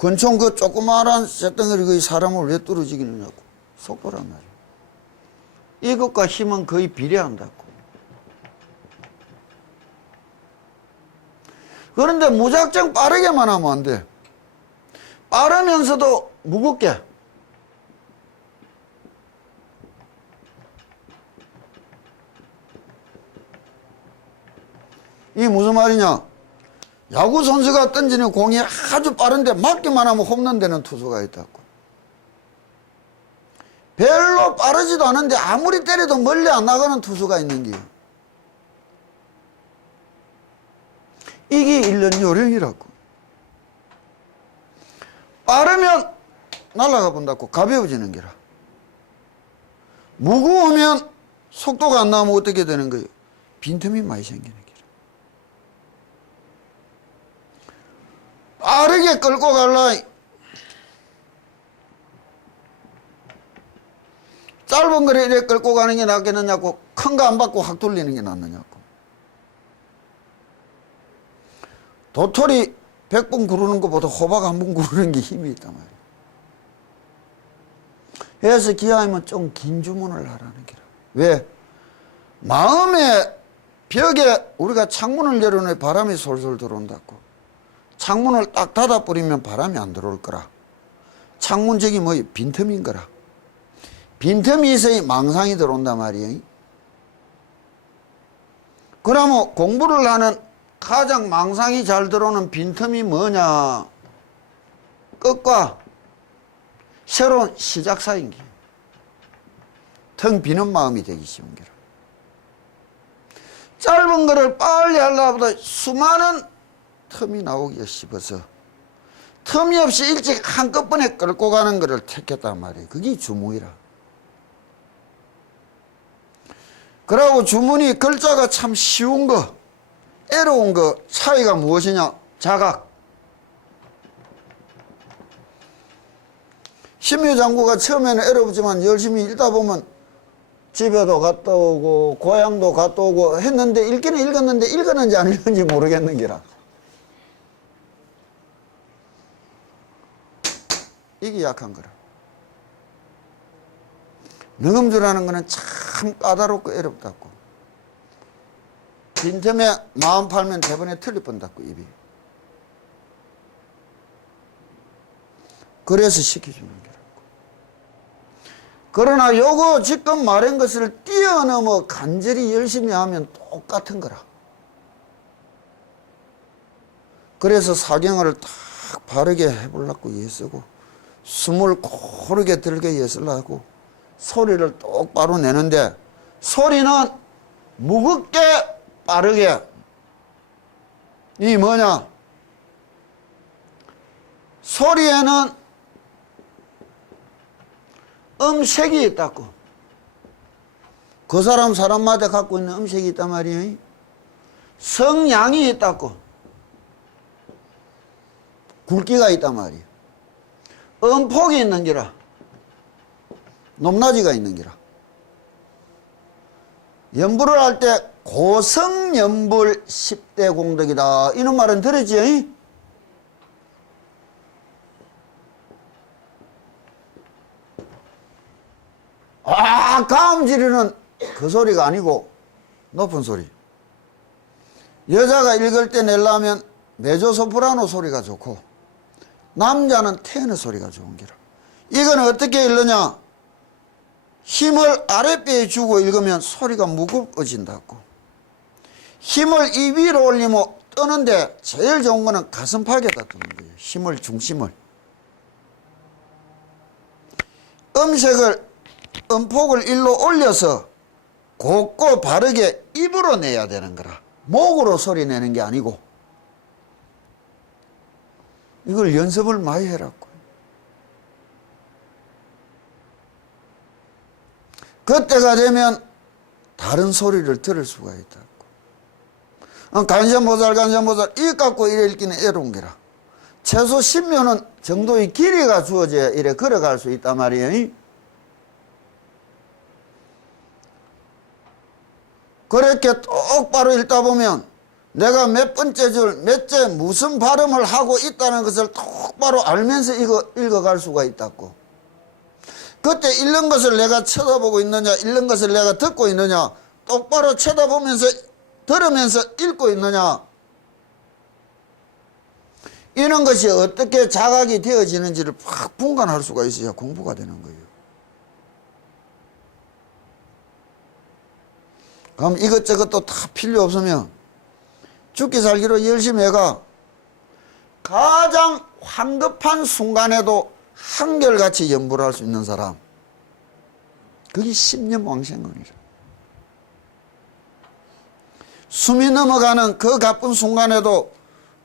권총 그 조그마한 쇳덩어리 그 사람을 왜 뚫어지기느냐고. 속도란 말이야. 이것과 힘은 거의 비례한다고. 그런데 무작정 빠르게만 하면 안 돼. 빠르면서도 무겁게. 이게 무슨 말이냐? 야구 선수가 던지는 공이 아주 빠른데 맞기만 하면 홈런 되는 투수가 있다고. 별로 빠르지도 않은데 아무리 때려도 멀리 안 나가는 투수가 있는 게. 이게 일련 요령이라고. 빠르면 날아가 본다고. 가벼워지는 게라. 무거우면 속도가 안 나오면 어떻게 되는 거예요? 빈틈이 많이 생기는 게라. 빠르게 끌고 갈라. 짧은 거를 이렇게 끌고 가는 게 낫겠느냐고. 큰 거 안 받고 확 돌리는 게 낫느냐고. 도토리 100번 구르는 것보다 호박 한 번 구르는 게 힘이 있단 말이야. 그래서 기왕이면 좀 긴 주문을 하라는 게라. 왜? 마음의 벽에 우리가 창문을 열어놓으면 바람이 솔솔 들어온다고. 창문을 딱 닫아버리면 바람이 안 들어올 거라. 창문적이 뭐예요? 빈틈인 거라. 빈틈이 있어야 망상이 들어온단 말이에요. 그러면 공부를 하는 가장 망상이 잘 들어오는 빈틈이 뭐냐? 끝과 새로운 시작 사이인 게. 텅 비는 마음이 되기 쉬운 게라. 짧은 거를 빨리 하려보다 수많은 틈이 나오기가 싶어서 틈이 없이 일찍 한꺼번에 끌고 가는 거를 택했단 말이에요. 그게 주문이라. 그러고 주문이 글자가 참 쉬운 거, 애로운 거 차이가 무엇이냐? 자각. 심유장구가 처음에는 애롭지만 열심히 읽다 보면 집에도 갔다 오고 고향도 갔다 오고 했는데 읽기는 읽었는데 읽었는지 안 읽었는지 모르겠는 게라. 이게 약한 거라. 능음주라는 거는 참 까다롭고 어렵다고. 빈틈에 마음 팔면 대번에 틀릴 뻔다고 입이. 그래서 시켜주는 거라고. 그러나 요거 지금 말한 것을 뛰어넘어 간절히 열심히 하면 똑같은 거라. 그래서 사경을 딱 바르게 해보려고 애쓰고 숨을 고르게 들게 애쓰려고 소리를 똑바로 내는데 소리는 무겁게 빠르게. 이 뭐냐? 소리에는 음색이 있다고. 그 사람마다 갖고 있는 음색이 있단 말이에요. 성향이 있다고. 굵기가 있단 말이에요. 음폭이 있는 기라. 높낮이가 있는 기라. 연불을 할 때 고성연불 10대 공덕이다. 이런 말은 들었지? 가음 지르는 그 소리가 아니고 높은 소리. 여자가 읽을 때 내려면 메조소프라노 소리가 좋고 남자는 테너 소리가 좋은 기라. 이건 어떻게 읽느냐? 힘을 아랫배에 주고 읽으면 소리가 무거워진다고. 힘을 이 위로 올리면 뜨는데 제일 좋은 거는 가슴팍에다 두는 거예요. 힘을, 중심을. 음폭을 일로 올려서 곱고 바르게 입으로 내야 되는 거라. 목으로 소리 내는 게 아니고. 이걸 연습을 많이 해라고. 그때가 되면 다른 소리를 들을 수가 있다고. 간선보살 이 갖고 이래 읽기는 애로운 게라. 최소 10년은 정도의 길이가 주어져야 이래 걸어갈 수 있단 말이에요. 그렇게 똑바로 읽다 보면 내가 몇 번째 줄, 몇째 무슨 발음을 하고 있다는 것을 똑바로 알면서 읽어갈 수가 있다고. 그때 읽는 것을 내가 쳐다보고 있느냐, 읽는 것을 내가 듣고 있느냐, 똑바로 쳐다보면서 들으면서 읽고 있느냐, 이런 것이 어떻게 자각이 되어지는지를 확 분간할 수가 있어야 공부가 되는 거예요. 그럼 이것저것도 다 필요 없으면 죽기 살기로 열심히 해가 가장 황급한 순간에도 한결같이 연부를 할 수 있는 사람, 그게 10년 왕생근이라. 숨이 넘어가는 그 가쁜 순간에도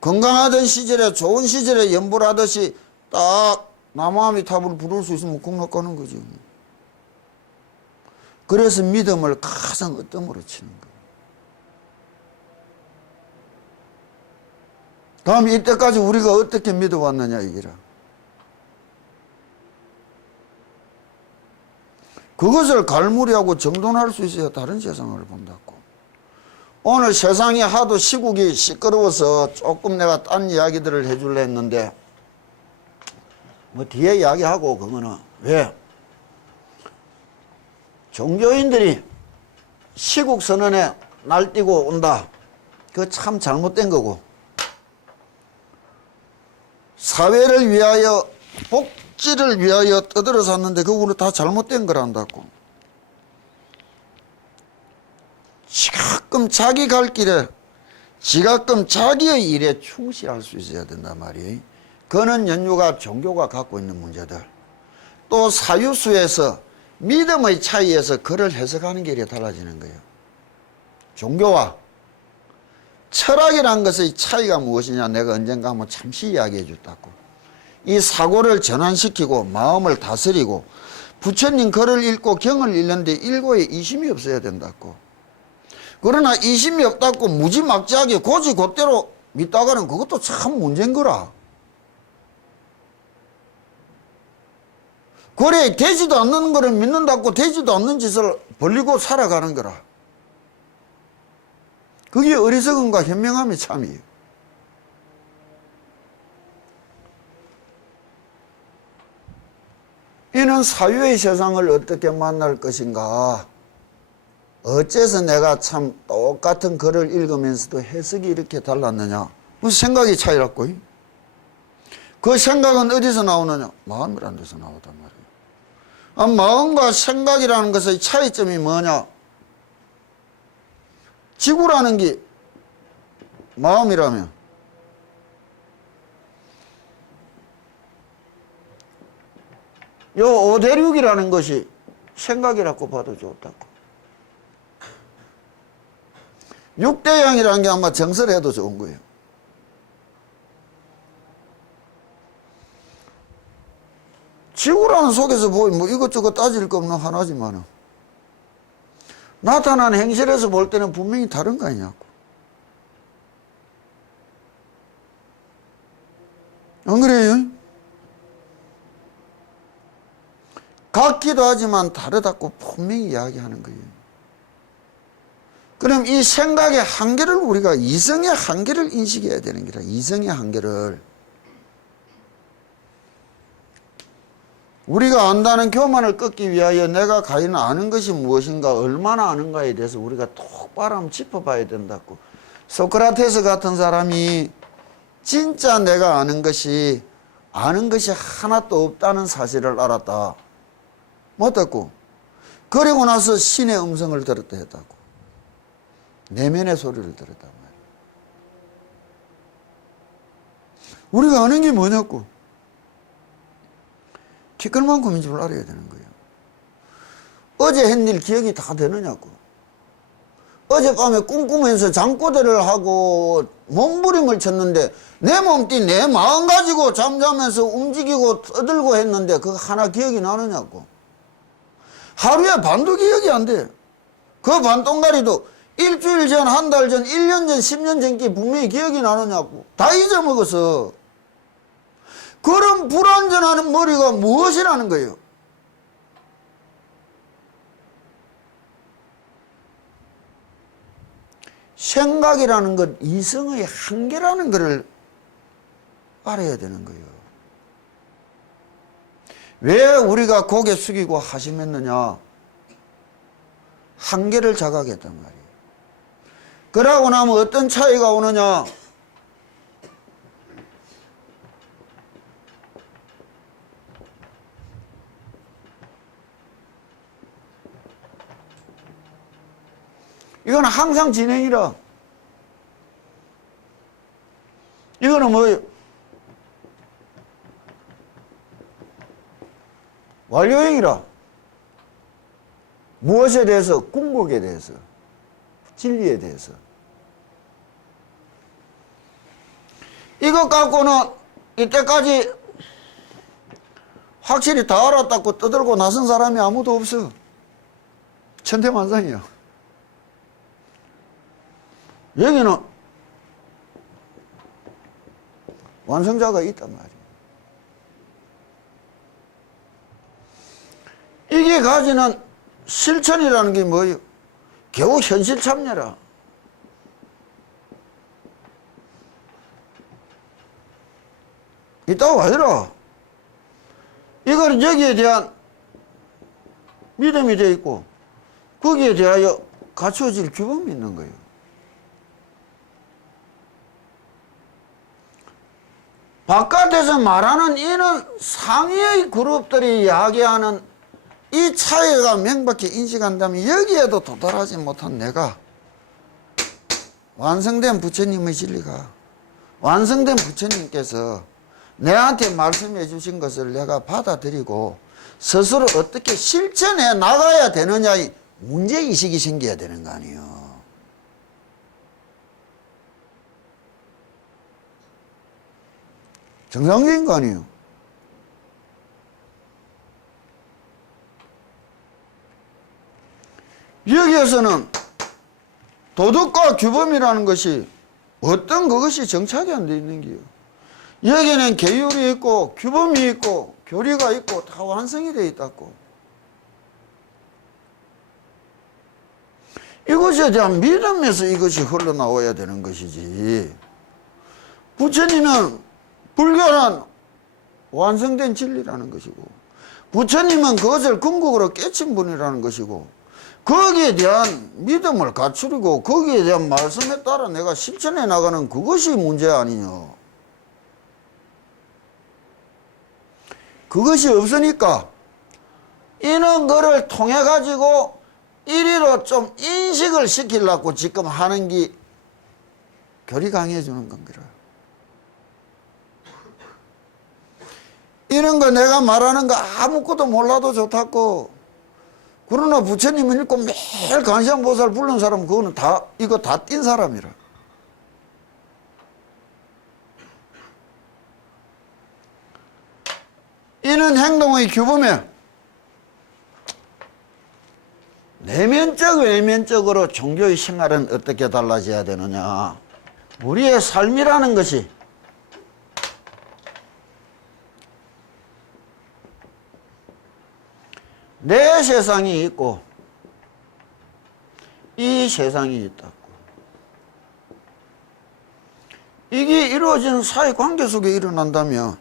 건강하던 시절에, 좋은 시절에 연부를 하듯이 딱 나무아미타불을 부를 수 있으면 공락가는 거지. 그래서 믿음을 가장 어뜸으로 치는 거예요. 다음 이때까지 우리가 어떻게 믿어왔느냐 이기라. 그것을 갈무리하고 정돈할 수 있어야 다른 세상을 본다고. 오늘 세상이 하도 시국이 시끄러워서 조금 내가 딴 이야기들을 해줄래 했는데, 뭐 뒤에 이야기하고 그거는 왜? 종교인들이 시국 선언에 날뛰고 온다. 그거 참 잘못된 거고, 사회를 위하여, 복지를 위하여 떠들어 샀는데 그거는 다 잘못된 거란다고. 지가끔 자기 갈 길에, 지가끔 자기의 일에 충실할 수 있어야 된단 말이에요. 그는 연유가 종교가 갖고 있는 문제들, 또 사유수에서 믿음의 차이에서 그를 해석하는 길이 달라지는 거예요. 종교와 철학이라는 것의 차이가 무엇이냐, 내가 언젠가 한번 잠시 이야기해 줬다고. 이 사고를 전환시키고 마음을 다스리고, 부처님 글을 읽고 경을 읽는데 일고에 이심이 없어야 된다고. 그러나 이심이 없다고 무지막지하게 고지곧대로 믿다가는 그것도 참 문제인 거라. 그래, 되지도 않는 거를 믿는다고 되지도 않는 짓을 벌리고 살아가는 거라. 그게 어리석음과 현명함이 참이에요. 이는 사유의 세상을 어떻게 만날 것인가. 어째서 내가 참 똑같은 글을 읽으면서도 해석이 이렇게 달랐느냐. 무슨 생각이 차이랄까. 그 생각은 어디서 나오느냐. 마음이라는 데서 나오단 말이에요. 마음과 생각이라는 것의 차이점이 뭐냐. 지구라는 게 마음이라면 요 오대륙이라는 것이 생각이라고 봐도 좋다고. 육대양이라는 게 아마 정설해도 좋은 거예요. 지구라는 속에서 보면 뭐 이것저것 따질 거 없는 하나지만은 나타난 행실에서 볼 때는 분명히 다른 거 아니냐고. 안 그래요? 같기도 하지만 다르다고 분명히 이야기하는 거예요. 그럼 이 생각의 한계를 우리가 이성의 한계를 인식해야 되는 거라. 이성의 한계를. 우리가 안다는 교만을 꺾기 위하여 내가 과연 아는 것이 무엇인가, 얼마나 아는가에 대해서 우리가 똑바로 한번 짚어봐야 된다고. 소크라테스 같은 사람이 진짜 내가 아는 것이 하나도 없다는 사실을 알았다. 못했고, 그리고 나서 신의 음성을 들었다 했다고. 내면의 소리를 들었단 말이야. 우리가 아는 게 뭐냐고. 티끌만큼인 줄 알아야 되는 거예요. 어제 한 일 기억이 다 되느냐고. 어젯밤에 꿈꾸면서 잠꼬대를 하고 몸부림을 쳤는데 내 몸띠 내 마음 가지고 잠자면서 움직이고 떠들고 했는데 그거 하나 기억이 나느냐고. 하루에 반도 기억이 안 돼. 그 반동가리도 일주일 전, 한 달 전, 1년 전, 10년 전께 분명히 기억이 나느냐고. 다 잊어먹어서. 그런 불완전한 머리가 무엇이라는 거예요? 생각이라는 것, 이성의 한계라는 것을 알아야 되는 거예요. 왜 우리가 고개 숙이고 하심했느냐? 한계를 자각했단 말이에요. 그러고 나면 어떤 차이가 오느냐? 이건 항상 진행이라. 이거는 뭐예요? 완료형이라. 무엇에 대해서? 궁극에 대해서. 진리에 대해서. 이것 갖고는 이때까지 확실히 다 알았다고 떠들고 나선 사람이 아무도 없어. 천태만상이야. 여기는 완성자가 있단 말이에요. 이게 가지는 실천이라는 게 뭐예요? 겨우 현실 참여라. 이따가 와더라. 이거는 여기에 대한 믿음이 되어 있고 거기에 대하여 갖추어질 규범이 있는 거예요. 바깥에서 말하는 이는 상위의 그룹들이 이야기하는 이 차이가 명백히 인식한다면 여기에도 도달하지 못한 내가 완성된 부처님의 진리가 완성된 부처님께서 내한테 말씀해 주신 것을 내가 받아들이고 스스로 어떻게 실천해 나가야 되느냐의 문제의식이 생겨야 되는 거 아니에요. 정상적인 거 아니에요. 여기에서는 도덕과 규범이라는 것이 어떤 그것이 정착이 안 돼 있는 게요. 여기는 계율이 있고 규범이 있고 교리가 있고 다 완성이 되어 있다고. 이것에 대한 믿음에서 이것이 흘러나와야 되는 것이지. 부처님은 불교는 완성된 진리라는 것이고 부처님은 그것을 궁극으로 깨친 분이라는 것이고 거기에 대한 믿음을 갖추고 거기에 대한 말씀에 따라 내가 실천해 나가는 그것이 문제 아니냐. 그것이 없으니까 이런 거를 통해 가지고 이리로 좀 인식을 시키려고 지금 하는 게 교리 강의해 주는 건거라. 이런 거 내가 말하는 거 아무것도 몰라도 좋다고. 그러나 부처님은 읽고 매일 관세음보살 부른 사람 그거는 다 이거 다 띈 사람이라. 이는 행동의 규범에 내면적 외면적으로 종교의 생활은 어떻게 달라져야 되느냐. 우리의 삶이라는 것이 내 세상이 있고 이 세상이 있다고. 이게 이루어지는 사회관계 속에 일어난다면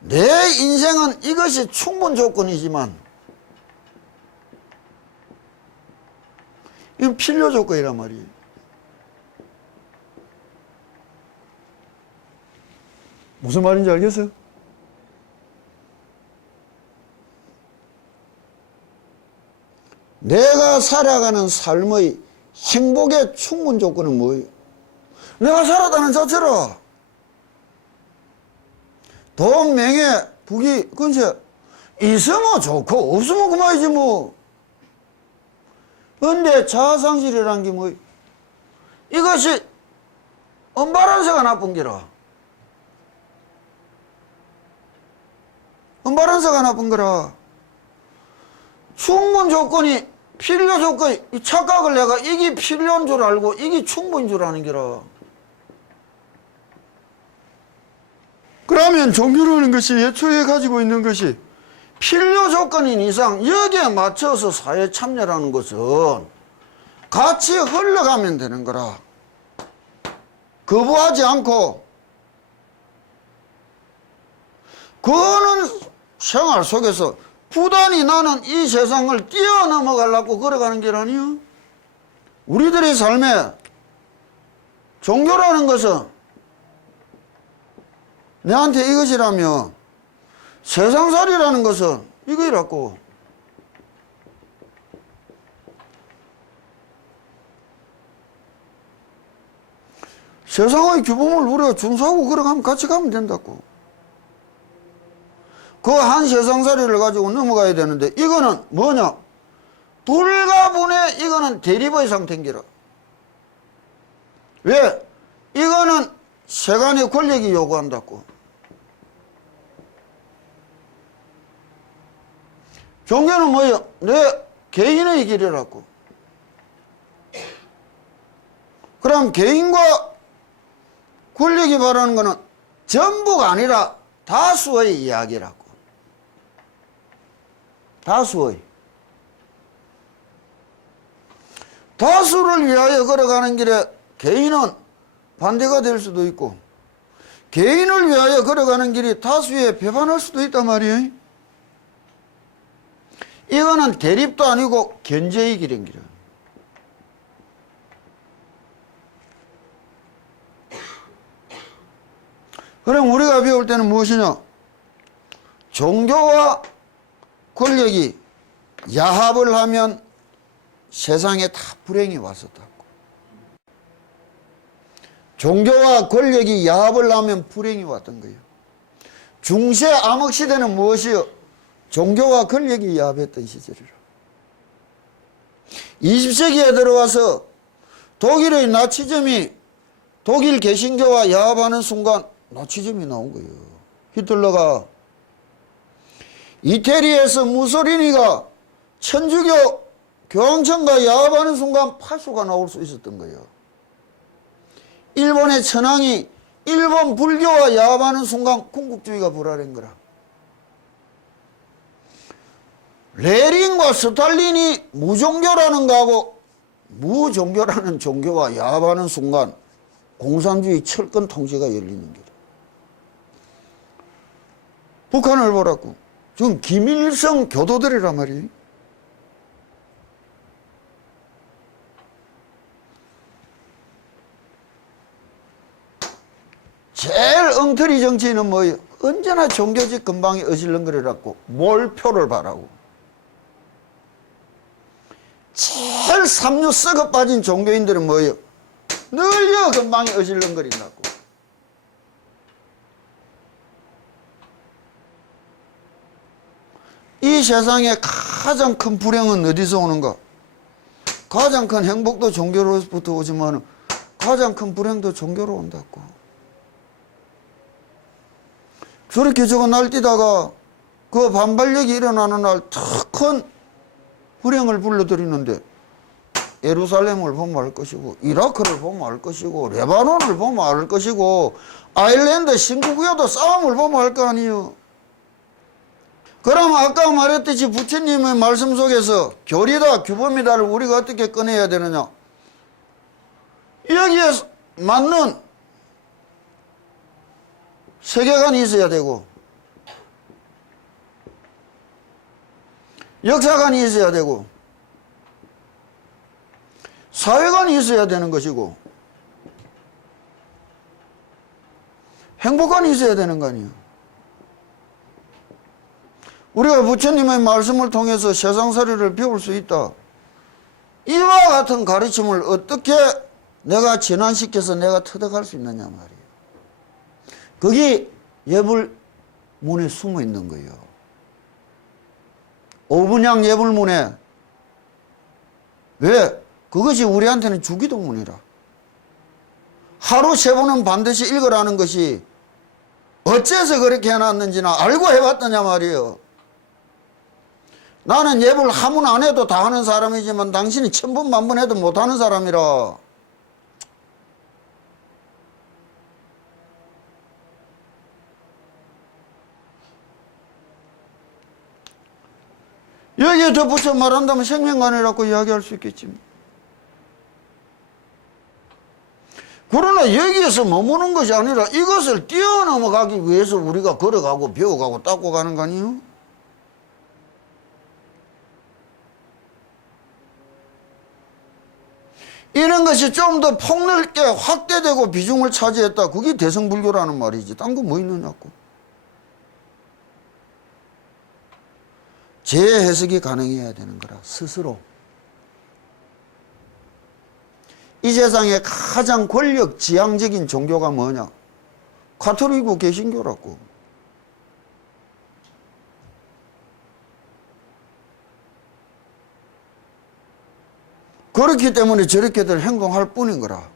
내 인생은 이것이 충분 조건이지만 이건 필요 조건이란 말이에요. 무슨 말인지 알겠어요? 내가 살아가는 삶의 행복의 충분 조건은 뭐예요? 내가 살았다는 자체로 돈, 명예, 부귀, 근세 있으면 좋고 없으면 그만이지 뭐. 근데 자아상실이라는 게 뭐예요? 이것이 언밸런스가 나쁜 게라. 언밸런스가 나쁜 거라. 충분 조건이 필요 조건이 이 착각을 내가 이게 필요한 줄 알고 이게 충분인 줄 아는 게라. 그러면 종교라는 것이 애초에 가지고 있는 것이 필요 조건인 이상 여기에 맞춰서 사회 참여라는 것은 같이 흘러가면 되는 거라. 거부하지 않고, 그거는 생활 속에서 부단히 나는 이 세상을 뛰어넘어가려고 걸어가는 게 아니요. 우리들의 삶에 종교라는 것은 내한테 이것이라면 세상살이라는 것은 이거이라고. 세상의 규범을 우리가 준수하고 걸어가면 같이 가면 된다고. 그 한 세상살이를 가지고 넘어가야 되는데 이거는 뭐냐? 불가분의 이거는 대립의 상태인기라. 왜? 이거는 세간의 권력이 요구한다고. 종교는 뭐예요? 내 개인의 길이라고. 그럼 개인과 권력이 말하는 것은 전부가 아니라 다수의 이야기라고. 다수를 위하여 걸어가는 길에 개인은 반대가 될 수도 있고, 개인을 위하여 걸어가는 길이 다수에 배반할 수도 있단 말이에요. 이거는 대립도 아니고 견제의 길인 길이에요. 그럼 우리가 배울 때는 무엇이냐? 종교와 권력이 야합을 하면 세상에 다 불행이 왔었다고. 종교와 권력이 야합을 하면 불행이 왔던 거예요. 중세 암흑 시대는 무엇이요? 종교와 권력이 야합했던 시절이라. 20세기에 들어와서 독일의 나치즘이 독일 개신교와 야합하는 순간 나치즘이 나온 거예요. 히틀러가 이태리에서 무소리니가 천주교 교황청과 야합하는 순간 파쇼가 나올 수 있었던 거예요. 일본의 천황이 일본 불교와 야합하는 순간 군국주의가 불화된 거라. 레닌과 스탈린이 무종교라는 거하고 무종교라는 종교와 야합하는 순간 공산주의 철권 통제가 열리는 거라. 북한을 보라고. 지금 김일성 교도들이란 말이에요. 제일 엉터리 정치인은 뭐예요? 언제나 종교적 근방에 어실렁거려갖고 몰표를 바라고. 제일 삼류 썩어 빠진 종교인들은 뭐예요? 늘 근방에 어실렁거린다고. 이 세상에 가장 큰 불행은 어디서 오는가? 가장 큰 행복도 종교로부터 오지만 가장 큰 불행도 종교로 온다고. 저렇게 저거 날뛰다가 그 반발력이 일어나는 날 더 큰 불행을 불러들이는데 예루살렘을 보면 알 것이고 이라크를 보면 알 것이고 레바논을 보면 알 것이고 아일랜드 신구구여도 싸움을 보면 알 거 아니에요. 그럼 아까 말했듯이 부처님의 말씀 속에서 교리다 규범이다를 우리가 어떻게 꺼내야 되느냐? 여기에 맞는 세계관이 있어야 되고 역사관이 있어야 되고 사회관이 있어야 되는 것이고 행복관이 있어야 되는 거 아니에요. 우리가 부처님의 말씀을 통해서 세상살이를 배울 수 있다. 이와 같은 가르침을 어떻게 내가 전환시켜서 내가 터득할 수 있느냐 말이에요. 그게 예불문에 숨어 있는 거예요. 오분양 예불문에. 왜? 그것이 우리한테는 주기도문이라. 하루 3번은 반드시 읽으라는 것이 어째서 그렇게 해놨는지나 알고 해봤더냐 말이에요. 나는 예불 한 번 안 해도 다 하는 사람이지만 당신이 1000번 만번 해도 못하는 사람이라. 여기에 덧붙여 말한다면 생명관이라고 이야기할 수 있겠지. 그러나 여기에서 머무는 것이 아니라 이것을 뛰어넘어가기 위해서 우리가 걸어가고 배워가고 닦고 가는 거 아니에요? 이런 것이 좀 더 폭넓게 확대되고 비중을 차지했다. 그게 대성불교라는 말이지. 딴 거 뭐 있느냐고. 재해석이 가능해야 되는 거라, 스스로. 이 세상에 가장 권력 지향적인 종교가 뭐냐? 가톨릭이고 개신교라고. 그렇기 때문에 저렇게들 행동할 뿐인 거라.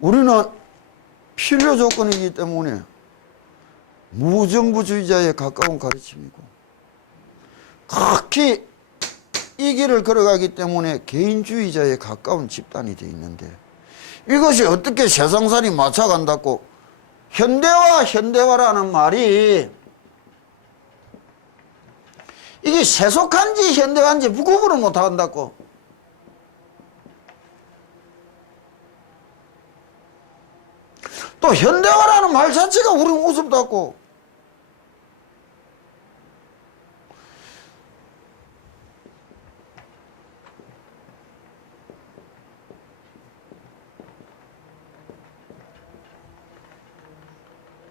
우리는 필요 조건이기 때문에 무정부주의자에 가까운 가르침이고, 극히 이 길을 걸어가기 때문에 개인주의자에 가까운 집단이 되어 있는데, 이것이 어떻게 세상살이 맞춰간다고. 현대화라는 말이 이게 세속한지 현대화인지 구분을 못한다고. 또 현대화라는 말 자체가 우리는 우습다고.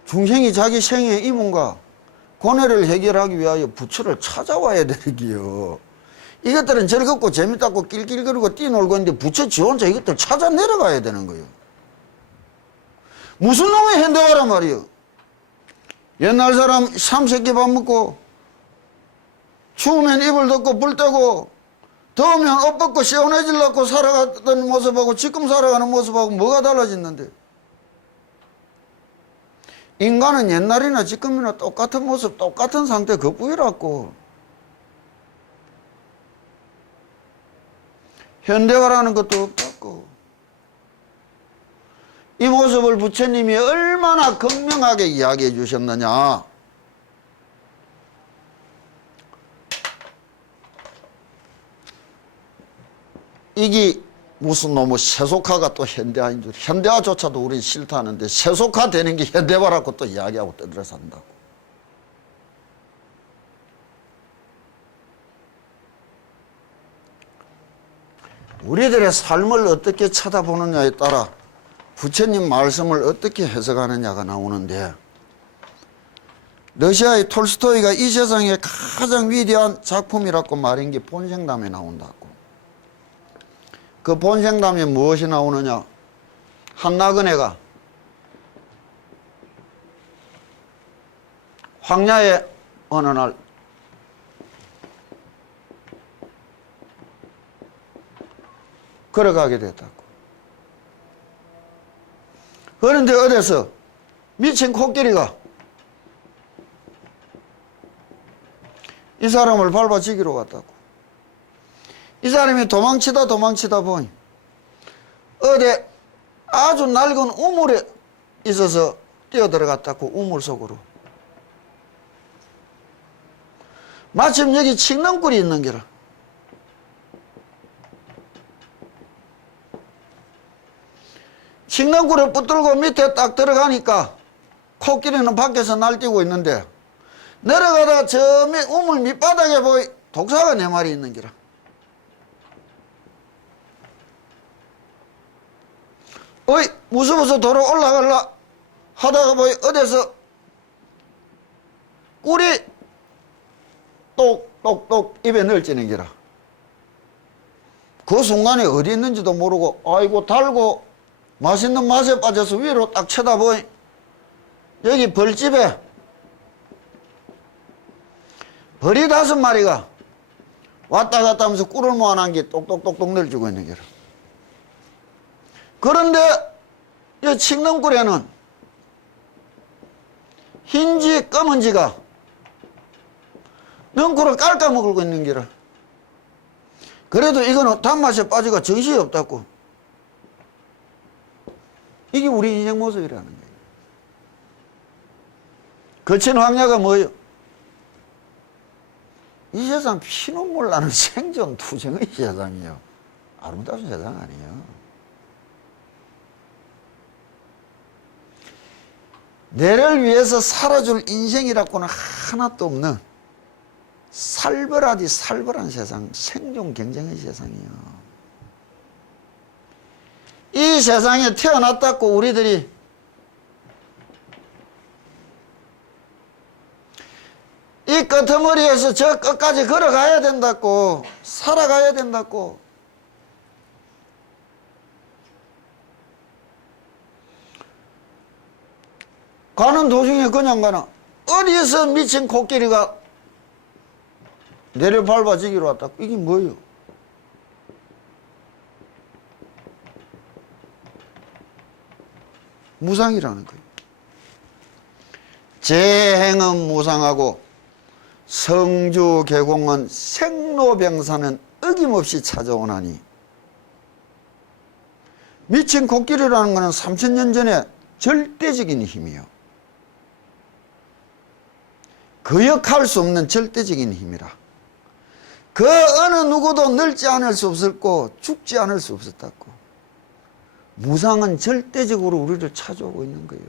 중생이 자기 생의 이문과 고뇌를 해결하기 위하여 부처를 찾아와야 되는 기요. 이것들은 즐겁고 재밌다고 낄낄거리고 뛰놀고 있는데 부처 지 혼자 이것들 찾아 내려가야 되는 거예요. 무슨 놈의 현대화란 말이에요. 옛날 사람 삼세끼 밥 먹고 추우면 이불 덮고 불 떼고 더우면 옷 벗고 시원해지려고 살아갔던 모습하고 지금 살아가는 모습하고 뭐가 달라졌는데. 인간은 옛날이나 지금이나 똑같은 모습, 똑같은 상태 그뿐이라고. 현대화라는 것도 없다고. 이 모습을 부처님이 얼마나 극명하게 이야기해 주셨느냐. 이게 무슨 놈의 세속화가 또 현대화인 줄. 현대화조차도 우린 싫다는데 세속화 되는 게 현대화라고 또 이야기하고 떠들어 산다고. 우리들의 삶을 어떻게 쳐다보느냐에 따라 부처님 말씀을 어떻게 해석하느냐가 나오는데, 러시아의 톨스토이가 이 세상의 가장 위대한 작품이라고 말한 게 본생담에 나온다고. 그 본생담에 무엇이 나오느냐? 한 나그네가 황야에 어느 날 걸어가게 됐다고. 그런데 어디서 미친 코끼리가 이 사람을 밟아 죽이러 갔다고. 이 사람이 도망치다 보니 어디 아주 낡은 우물에 있어서 뛰어들어갔다고. 우물 속으로. 마침 여기 칡렁굴이 있는 게라. 칡렁굴을 붙들고 밑에 딱 들어가니까 코끼리는 밖에서 날뛰고 있는데, 내려가다가 저 우물 밑바닥에 보이 독사가 4마리 있는 게라. 어이 무서워서 돌아 올라갈라 하다가 보이 어디서 꿀이 똑똑똑 입에 넣어지는 게라. 그 순간에 어디 있는지도 모르고 아이고 달고 맛있는 맛에 빠져서 위로 딱 쳐다보니 여기 벌집에 벌이 5마리가 왔다 갔다 하면서 꿀을 모아놓은 게 똑똑똑똑 널주고 있는 게라. 그런데 이 칡렁굴에는 흰지 검은지가 능구를 깔까먹고 있는 게라. 그래도 이거는 단맛에 빠지가 정신이 없다고. 이게 우리 인생 모습이라는 거예요. 거친 황야가 뭐예요? 이 세상 피눈물 나는 생존 투쟁의 세상이에요. 아름다운 세상 아니에요. 내를 위해서 살아줄 인생이라고는 하나도 없는 살벌하디 살벌한 세상, 생존 경쟁의 세상이에요. 이 세상에 태어났다고 우리들이 이 끄트머리에서 저 끝까지 걸어가야 된다고, 살아가야 된다고. 가는 도중에 그냥 가나 어디서 미친 코끼리가 내려 밟아지기로 왔다고. 이게 뭐예요? 무상이라는 거예요. 재행은 무상하고 성주계공은 생로병사는 어김없이 찾아오나니, 미친 코끼리라는 것은 3000년 전에 절대적인 힘이요. 거역할 수 없는 절대적인 힘이라. 그 어느 누구도 늙지 않을 수 없었고 죽지 않을 수 없었다고. 무상은 절대적으로 우리를 찾아오고 있는 거예요.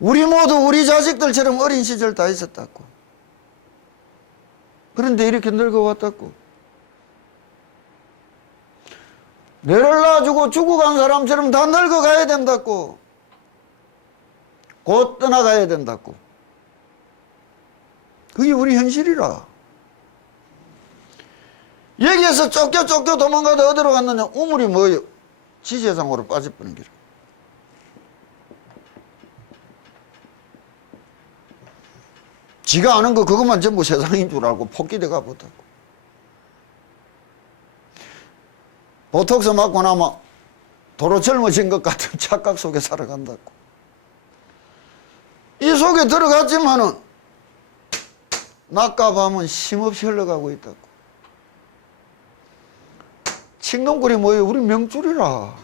우리 모두 우리 자식들처럼 어린 시절 다 있었다고. 그런데 이렇게 늙어왔다고. 내를 놔주고 죽어간 사람처럼 다 늙어가야 된다고. 곧 떠나가야 된다고. 그게 우리 현실이라. 여기에서 쫓겨 도망가다 어디로 갔느냐? 우물이 뭐예요? 지세상으로 빠져버린 길이라. 지가 아는 거 그것만 전부 세상인 줄 알고 폭기대가 붙었고, 보톡스 맞고 나면 도로 젊어진 것 같은 착각 속에 살아간다고. 이 속에 들어갔지만은 낮과 밤은 쉼없이 흘러가고 있다고. 칡동굴이 뭐예요? 우리 명줄이라.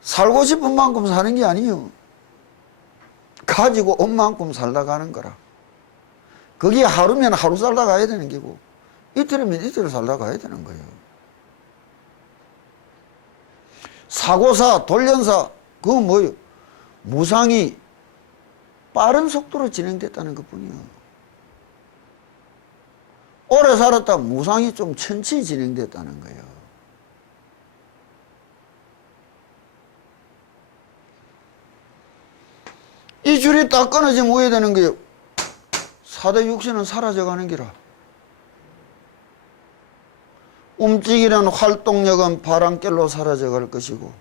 살고 싶은 만큼 사는 게 아니에요. 가지고 온 만큼 살다 가는 거라. 그게 하루면 하루 살다 가야 되는 게고, 이틀이면 이틀 살다 가야 되는 거예요. 사고사, 돌연사, 그건 뭐예요? 무상이 빠른 속도로 진행됐다는 것 뿐이에요. 오래 살았다 무상이 좀 천천히 진행됐다는 거예요. 이 줄이 딱 끊어지면 뭐해야 되는 거예요? 4대 육신은 사라져가는 기라. 움직이는 활동력은 바람결로 사라져갈 것이고,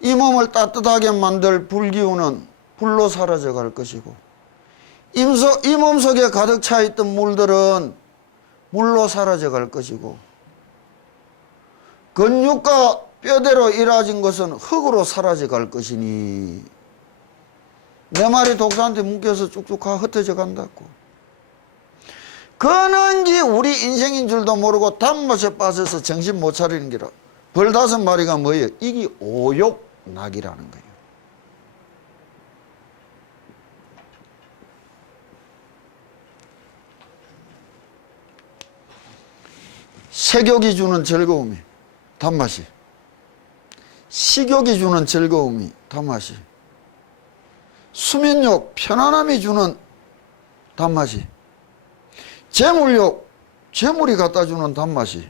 이 몸을 따뜻하게 만들 불기운은 불로 사라져갈 것이고, 이 몸속에 가득 차있던 물들은 물로 사라져갈 것이고, 근육과 뼈대로 이루어진 것은 흙으로 사라져갈 것이니, 내 말이 독사한테 묶여서 쭉쭉 흩어져 간다고. 그는 게 우리 인생인 줄도 모르고 단맛에 빠져서 정신 못 차리는 기라. 벌 5마리가 뭐예요? 이게 오욕낙이라는 거예요. 색욕이 주는 즐거움이 단맛이, 식욕이 주는 즐거움이 단맛이, 수면욕 편안함이 주는 단맛이, 재물욕 재물이 갖다 주는 단맛이,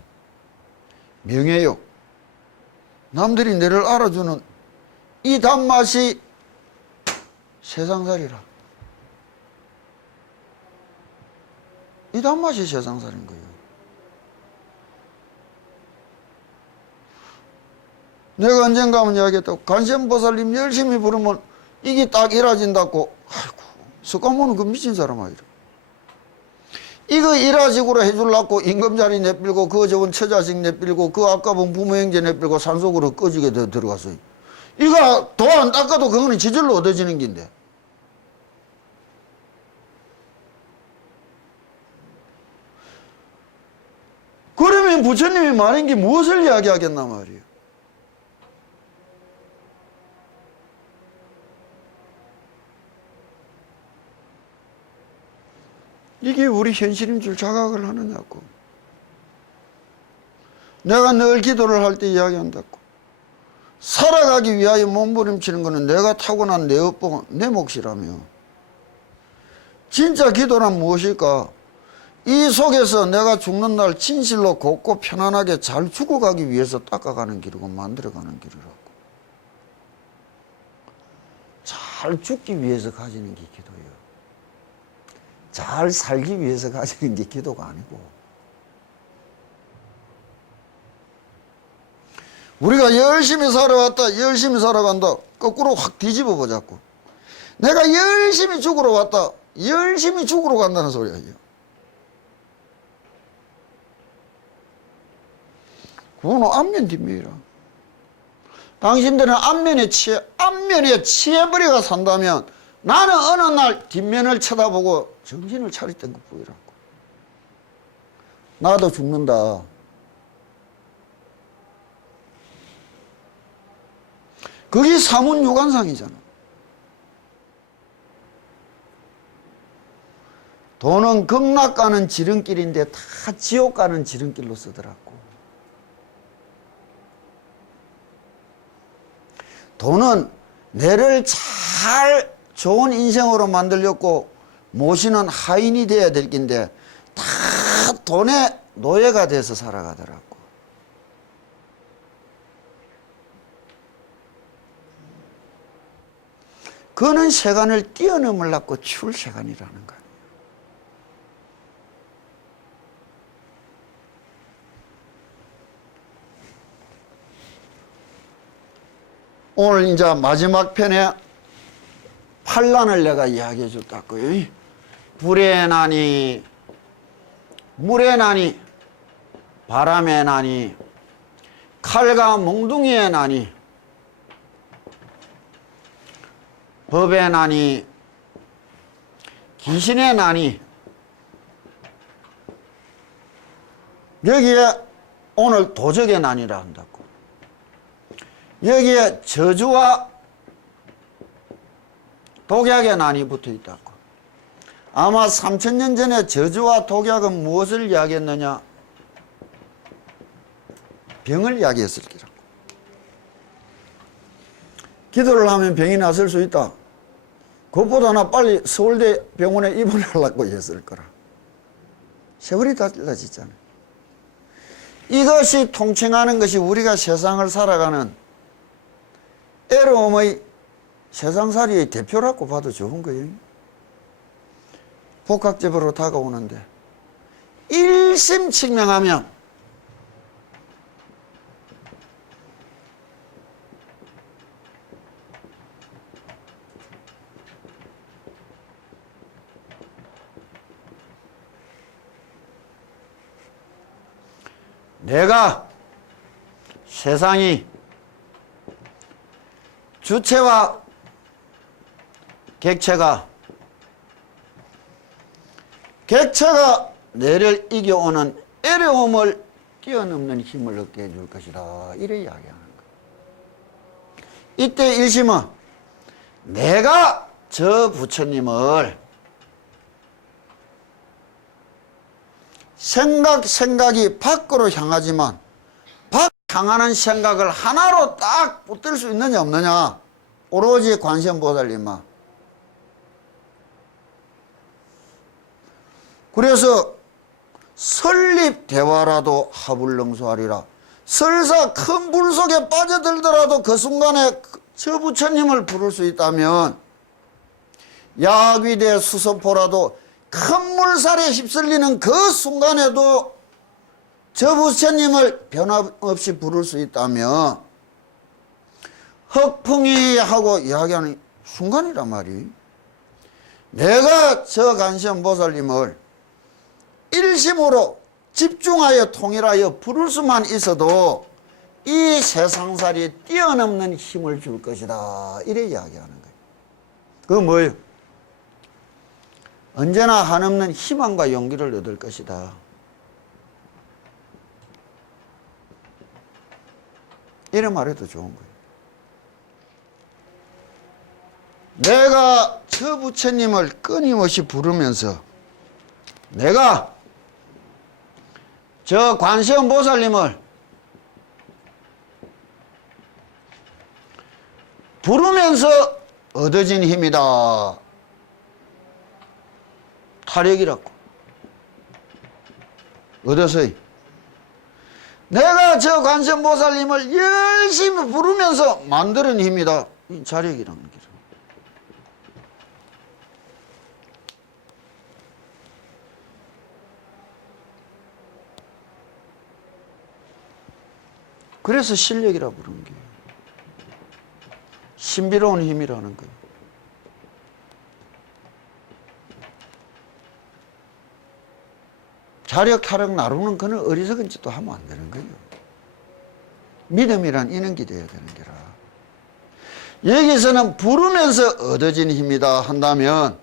명예욕 남들이 너를 알아주는 이 단맛이 세상살이라. 이 단맛이 세상살인 거예요. 내가 언젠가 한번 이야기했다고. 관세음보살님 열심히 부르면 이게 딱 이루어진다고. 아이고, 석가모는 그 미친 사람 아니라. 이거 일화직으로 해주려고 임금자리 내밀고, 그 저번 처자식 내밀고, 그 아까운 부모행제 내밀고 산속으로 꺼지게 들어갔어요. 이거 도 안 닦아도 그거는 지절로 얻어지는 긴데. 그러면 부처님이 말한 게 무엇을 이야기하겠나 말이에요. 이게 우리 현실인 줄 자각을 하느냐고. 내가 늘 기도를 할 때 이야기한다고. 살아가기 위하여 몸부림치는 것은 내가 타고난 내 업보가 내 몫이라며. 진짜 기도란 무엇일까? 이 속에서 내가 죽는 날 진실로 곱고 편안하게 잘 죽어가기 위해서 닦아가는 길이고 만들어가는 길이라고. 잘 죽기 위해서 가지는 게 기도예요. 잘 살기 위해서 가지는 게 기도가 아니고. 우리가 열심히 살아왔다, 열심히 살아간다, 거꾸로 확 뒤집어 보자고. 내가 열심히 죽으러 왔다, 열심히 죽으러 간다는 소리야. 그거는 앞면 뒷면이라. 당신들은 앞면에 취해버리가 산다면 나는 어느 날 뒷면을 쳐다보고 정신을 차렸던 것 보이라고. 나도 죽는다. 그게 사문유관상이잖아. 돈은 극락 가는 지름길인데 다 지옥 가는 지름길로 쓰더라고. 돈은 내를 잘 좋은 인생으로 만들려고 모시는 하인이 돼야 될 긴데 다 돈의 노예가 돼서 살아가더라고. 그는 세간을 뛰어넘으려고 추울 세간이라는 거야. 오늘 이제 마지막 편에 환란을 내가 이야기해 줬다고요. 불의 난이, 물의 난이, 바람의 난이, 칼과 몽둥이의 난이, 법의 난이, 귀신의 난이, 여기에 오늘 도적의 난이라 한다고. 여기에 저주와 독약의 난이 붙어 있다고. 아마 3000년 전에 저주와 독약은 무엇을 이야기했느냐? 병을 이야기했을 기라고. 기도를 하면 병이 났을 수 있다. 그것보다나 빨리 서울대 병원에 입원하려고 했을 거라. 세월이 달라지잖아요. 이것이 통칭하는 것이 우리가 세상을 살아가는 애로움의 세상살이의 대표라고 봐도 좋은 거예요. 복학제보로 다가오는데 일심칙명하면 내가 세상이 주체와 객체가 내를 이겨오는 애로움을 뛰어넘는 힘을 얻게 해줄 것이다. 이래 이야기하는 거예요. 이때 일심은 내가 저 부처님을 생각이 밖으로 향하지만 밖 향하는 생각을 하나로 딱 붙들 수 있느냐 없느냐. 오로지 관세음보살님만. 그래서 설립대화라도 하불능수하리라. 설사 큰 불 속에 빠져들더라도 그 순간에 저 부처님을 부를 수 있다면 야귀대 수소포라도 큰 물살에 휩쓸리는 그 순간에도 저 부처님을 변함없이 부를 수 있다면 흑풍이 하고 이야기하는 순간이란 말이. 내가 저 관세음보살님을 일심으로 집중하여 통일하여 부를 수만 있어도 이 세상살이에 뛰어넘는 힘을 줄 것이다. 이래 이야기하는 거예요. 그건 뭐예요? 언제나 한없는 희망과 용기를 얻을 것이다. 이래 말해도 좋은 거예요. 내가 저 부처님을 끊임없이 부르면서 내가 저 관세음보살님을 부르면서 얻어진 힘이다. 타력이라고. 얻어서요. 내가 저 관세음보살님을 열심히 부르면서 만드는 힘이다. 이 자력이라는 게. 그래서 실력이라 부르는 거예요. 신비로운 힘이라는 거예요. 자력, 타력 나누는 그는 어리석은 짓도 하면 안 되는 거예요. 믿음이란 이런 게 돼야 되는 게라. 여기서는 부르면서 얻어진 힘이다 한다면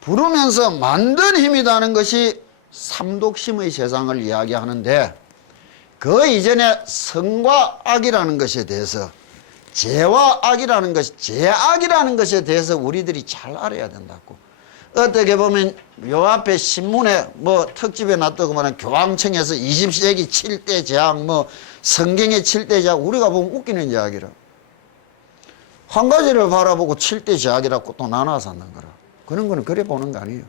부르면서 만든 힘이라는 것이 삼독심의 세상을 이야기하는데 그 이전에 선과 악이라는 것에 대해서 죄와 악이라는 것, 죄악이라는 것에 대해서 우리들이 잘 알아야 된다고. 어떻게 보면 요 앞에 신문에 뭐 특집에 놨다고만 교황청에서 20세기 7대 재앙, 뭐 성경의 7대 재앙, 우리가 보면 웃기는 이야기라. 한 가지를 바라보고 7대 재앙이라고 또 나눠서 하는 거라. 그런 거는 그래 보는 거 아니에요.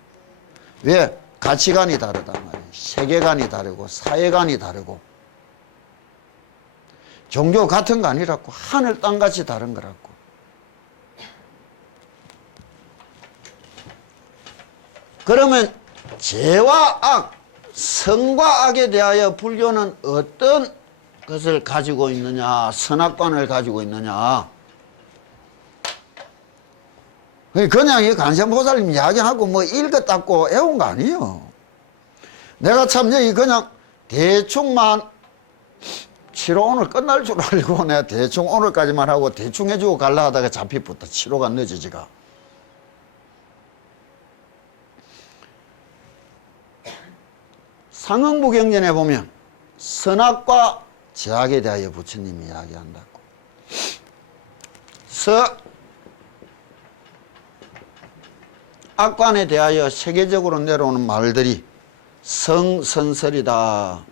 왜? 가치관이 다르단 말이에요. 세계관이 다르고 사회관이 다르고 종교 같은 거 아니라고. 하늘 땅같이 다른 거라고. 그러면 죄와 악, 선과 악에 대하여 불교는 어떤 것을 가지고 있느냐, 선악관을 가지고 있느냐. 그냥 이 관세음보살님 이야기하고 뭐 읽었다고 애운 거 아니에요. 내가 참 여기 그냥 대충만 치료 오늘 끝날 줄 알고 내가 대충 오늘까지만 하고 대충 해주고 갈라 하다가 잡히부터 치료가 늦어지가. 상응부경전에 보면 선악과 제악에 대하여 부처님이 이야기한다고. 악관에 대하여 세계적으로 내려오는 말들이 성선설이다,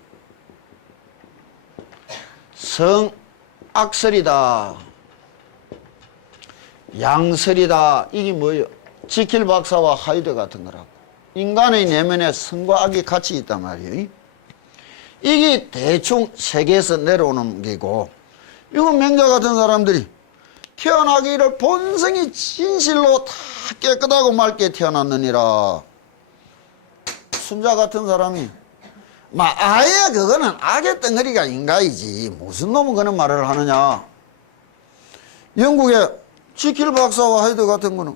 성악설이다, 양설이다. 이게 뭐예요? 지킬 박사와 하이드 같은 거라고. 인간의 내면에 선과 악이 같이 있단 말이에요. 이게 대충 세계에서 내려오는 게고, 이거 맹자 같은 사람들이 태어나기를 본성이 진실로 다 깨끗하고 맑게 태어났느니라. 순자 같은 사람이 아예 그거는 악의 덩어리가 인가이지 무슨 놈은 그런 말을 하느냐. 영국의 지킬 박사와 하이드 같은 거는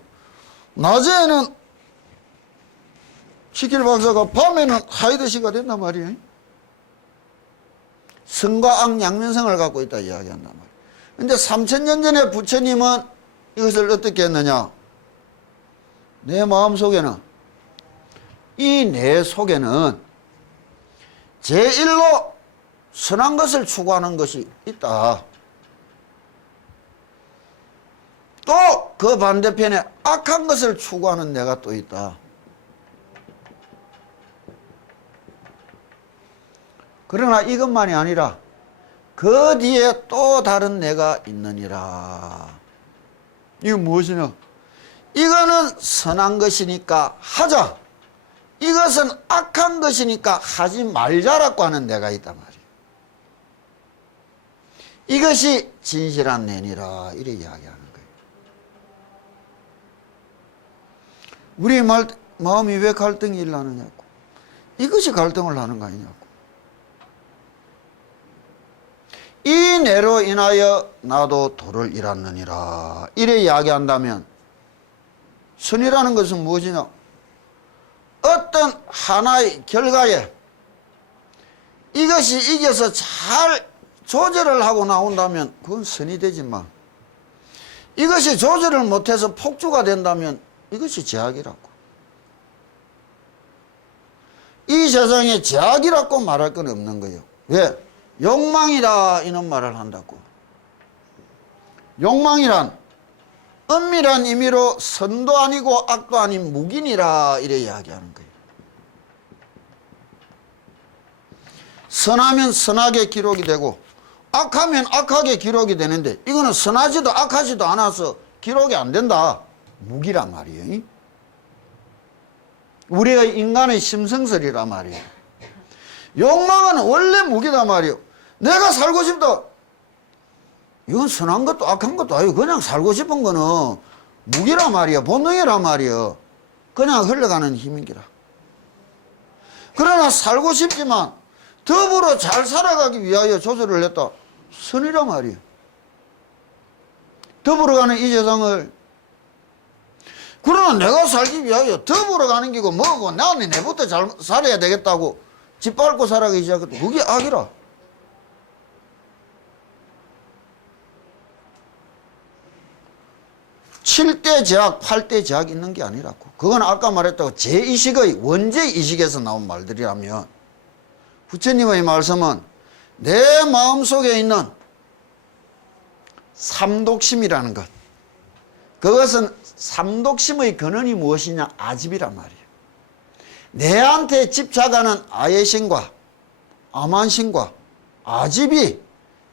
낮에는 지킬 박사가, 밤에는 하이드 씨가 된단 말이에요. 성과 악 양면성을 갖고 있다 이야기한단 말이에요. 근데 3000년 전에 부처님은 이것을 어떻게 했느냐. 내 마음속에는, 이 내 속에는 제1로 선한 것을 추구하는 것이 있다. 또 그 반대편에 악한 것을 추구하는 내가 또 있다. 그러나 이것만이 아니라 그 뒤에 또 다른 내가 있느니라. 이건 무엇이냐? 이거는 선한 것이니까 하자. 이것은 악한 것이니까 하지 말자라고 하는 내가 있단 말이에요. 이것이 진실한 내니라. 이렇게 이야기하는 거예요. 우리 마음이 왜 갈등이 일어나느냐고. 이것이 갈등을 하는 거 아니냐고. 이 내로 인하여 나도 도를 잃었느니라. 이래 이야기한다면 선이라는 것은 무엇이냐? 어떤 하나의 결과에 이것이 이겨서 잘 조절을 하고 나온다면 그건 선이 되지만, 이것이 조절을 못해서 폭주가 된다면 이것이 제약이라고. 이 세상에 제약이라고 말할 건 없는 거예요. 왜? 욕망이다 이런 말을 한다고. 욕망이란 엄밀한 의미로 선도 아니고 악도 아닌 무긴이라 이래 이야기하는 거예요. 선하면 선하게 기록이 되고 악하면 악하게 기록이 되는데 이거는 선하지도 악하지도 않아서 기록이 안 된다. 무기란 말이에요. 우리의 인간의 심성설이란 말이에요. 욕망은 원래 무기란 말이에요. 내가 살고 싶다. 이건 선한 것도 악한 것도 아니고 그냥 살고 싶은 거는 무기란 말이야. 본능이란 말이야. 그냥 흘러가는 힘인기라. 그러나 살고 싶지만 더불어 잘 살아가기 위하여 조절을 했다. 선이란 말이야. 더불어가는 이 세상을. 그러나 내가 살기 위하여 더불어가는 게고 뭐고 나는 내부터 잘 살아야 되겠다고 짓밟고 살아가기 시작했다. 그게 악이라. 칠 대 제약, 팔 대 제약이 있는 게 아니라고. 그건 아까 말했다고 제2식의 원죄이식에서 나온 말들이라면 부처님의 말씀은 내 마음속에 있는 삼독심이라는 것. 그것은 삼독심의 근원이 무엇이냐? 아집이란 말이에요. 내한테 집착하는 아예심과 아만심과 아집이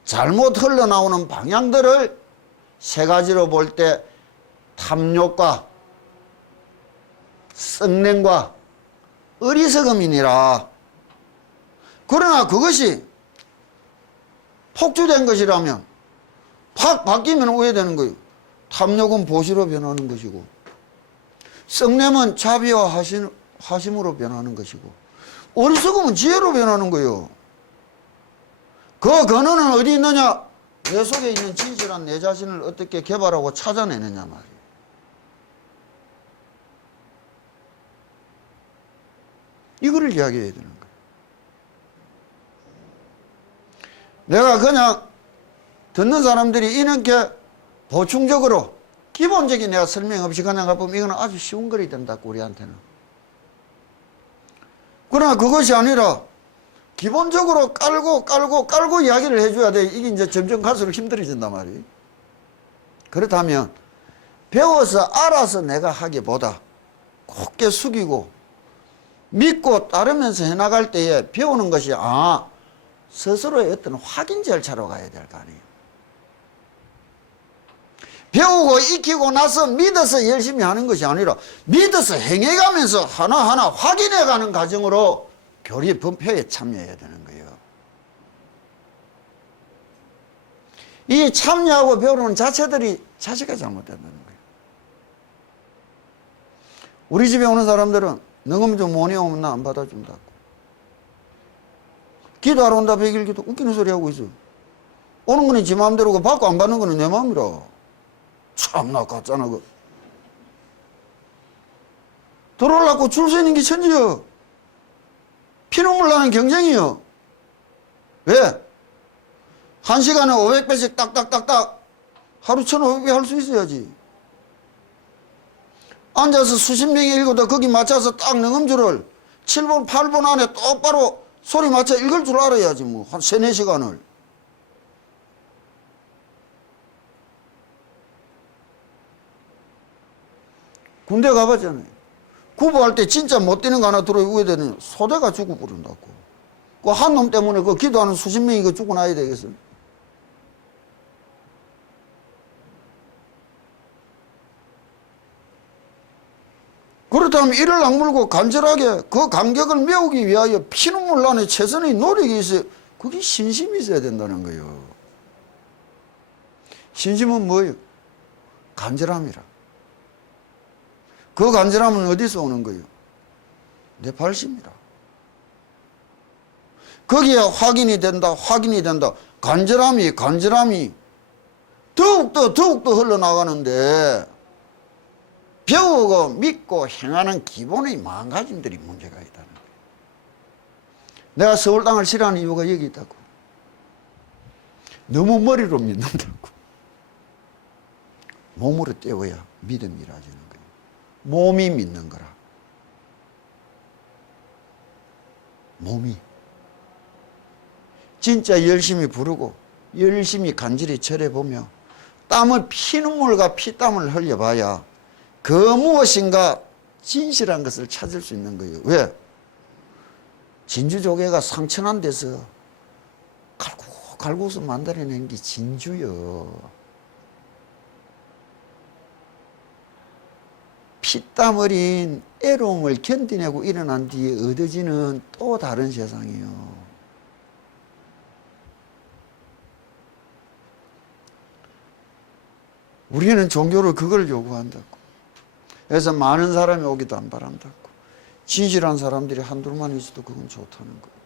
잘못 흘러나오는 방향들을 세 가지로 볼 때 탐욕과 썩냉과 어리석음이니라. 그러나 그것이 폭주된 것이라면 팍 바뀌면 오해되는 거예요. 탐욕은 보시로 변하는 것이고 썩냄은 자비와 하심으로 변하는 것이고 어리석음은 지혜로 변하는 거예요. 그 근원은 어디 있느냐? 내 속에 있는 진실한 내 자신을 어떻게 개발하고 찾아내느냐 말이에요. 이거를 이야기해야 되는 거예요. 내가 그냥 듣는 사람들이 이렇게 보충적으로 기본적인 내가 설명 없이 그냥 가보면 이거는 아주 쉬운 거리 된다고 우리한테는. 그러나 그것이 아니라 기본적으로 깔고 이야기를 해줘야 돼. 이게 이제 점점 갈수록 힘들어진단 말이에요. 그렇다면 배워서 알아서 내가 하기보다 굳게 숙이고 믿고 따르면서 해나갈 때에 배우는 것이 스스로의 어떤 확인 절차로 가야 될 거 아니에요. 배우고 익히고 나서 믿어서 열심히 하는 것이 아니라 믿어서 행해가면서 하나하나 확인해가는 과정으로 교리 분표에 참여해야 되는 거예요. 이 참여하고 배우는 자체가 잘못된다는 거예요. 우리 집에 오는 사람들은 너무 좀 모니 오면 나 안 받아준다고. 기도하러 온다 100일 기도 웃기는 소리 하고 있어. 오는 거는 지 마음대로고 받고 안 받는 거는 내 마음이라. 참나 같잖아. 들어오려고 줄 서 있는 게 천지야. 피눈물 나는 경쟁이요. 왜? 1시간에 500배씩 딱딱딱딱 하루 1,500배 할 수 있어야지. 앉아서 수십 명이 읽어도 거기 맞춰서 딱 능음줄을 7분 8분 안에 똑바로 소리 맞춰 읽을 줄 알아야지 뭐 한 3, 4시간을. 군대 가봤잖아요. 구보할 때 진짜 못 뛰는 거 하나 들어오게 되면 소대가 죽고 그런다고. 그 한 놈 때문에 그 기도하는 수십 명이 그 죽고 나야 되겠어. 그렇다면 이를 악물고 간절하게 그 간격을 메우기 위하여 피눈물 나는 최선의 노력이 있어요. 그게 신심이 있어야 된다는 거예요. 신심은 뭐예요? 간절함이라. 그 간절함은 어디서 오는 거예요? 내 발심이라. 거기에 확인이 된다. 간절함이 더욱더 흘러나가는데 배우고 믿고 행하는 기본의 마음가짐들이 문제가 있다는 거예요. 내가 서울 땅을 싫어하는 이유가 여기 있다고. 너무 머리로 믿는다고. 몸으로 떼어야 믿음이 이루어지는 거예요. 몸이 믿는 거라. 몸이. 진짜 열심히 부르고 열심히 간절히 절해보며 땀을 피눈물과 피땀을 흘려봐야 그 무엇인가 진실한 것을 찾을 수 있는 거예요. 왜? 진주조개가 상처난 데서 칼국수 만들어낸 게 진주요. 피땀 어린 애로움을 견디내고 일어난 뒤에 얻어지는 또 다른 세상이요. 우리는 종교를 그걸 요구한다고. 그래서 많은 사람이 오기도 안 바란다고. 진실한 사람들이 한둘만 있어도 그건 좋다는 거예요.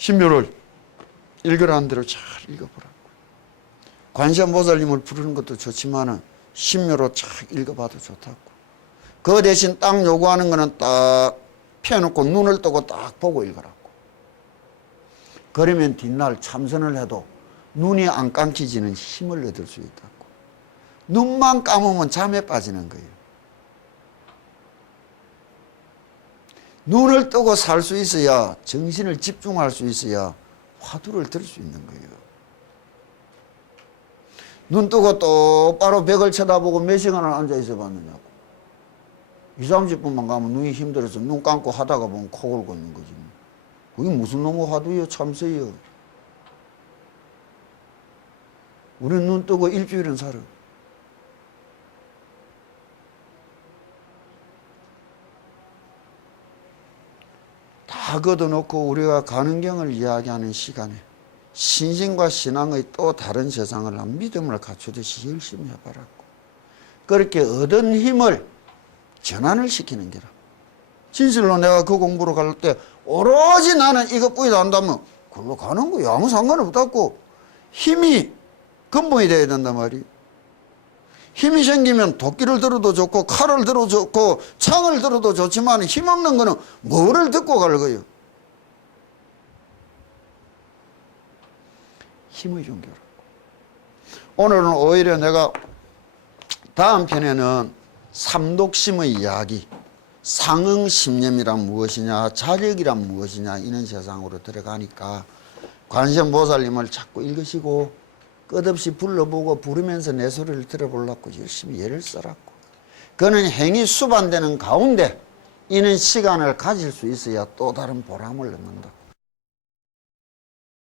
신묘를 읽으라는 대로 잘 읽어보라고. 관세음보살님을 부르는 것도 좋지만은 신묘로 잘 읽어봐도 좋다고. 그 대신 딱 요구하는 거는 딱 펴놓고 눈을 뜨고 딱 보고 읽으라고. 그러면 뒷날 참선을 해도 눈이 안 감기지는 힘을 얻을 수 있다고. 눈만 감으면 잠에 빠지는 거예요. 눈을 뜨고 살 수 있어야, 정신을 집중할 수 있어야 화두를 들 수 있는 거예요. 눈 뜨고 똑바로 벽을 쳐다보고 몇 시간을 앉아 있어 봤느냐고. 20, 30분만 가면 눈이 힘들어서 눈 감고 하다가 보면 코 골고 있는 거지. 그게 무슨 놈의 화두요, 참새요. 우리는 눈 뜨고 일주일은 살아. 다 걷어놓고 우리가 가능경을 이야기하는 시간에 신신과 신앙의 또 다른 세상을 한 믿음을 갖추듯이 열심히 해봐라고. 그렇게 얻은 힘을 전환을 시키는 게라. 진실로 내가 그 공부를 갈 때 오로지 나는 이것뿐이다 한다면 그걸로 가는 거야. 아무 상관없다고. 힘이 근본이 돼야 된단 말이에요. 힘이 생기면 도끼를 들어도 좋고 칼을 들어도 좋고 창을 들어도 좋지만 힘없는 거는 뭐를 듣고 갈 거예요. 힘의 종교라고. 오늘은 오히려 내가 다음 편에는 삼독심의 이야기, 상응심념이란 무엇이냐, 자력이란 무엇이냐, 이런 세상으로 들어가니까 관세음보살님을 자꾸 읽으시고 끝없이 불러보고 부르면서 내 소리를 들어보려고 열심히 애를 써라고. 그는 행이 수반되는 가운데 이는 시간을 가질 수 있어야 또 다른 보람을 얻는다.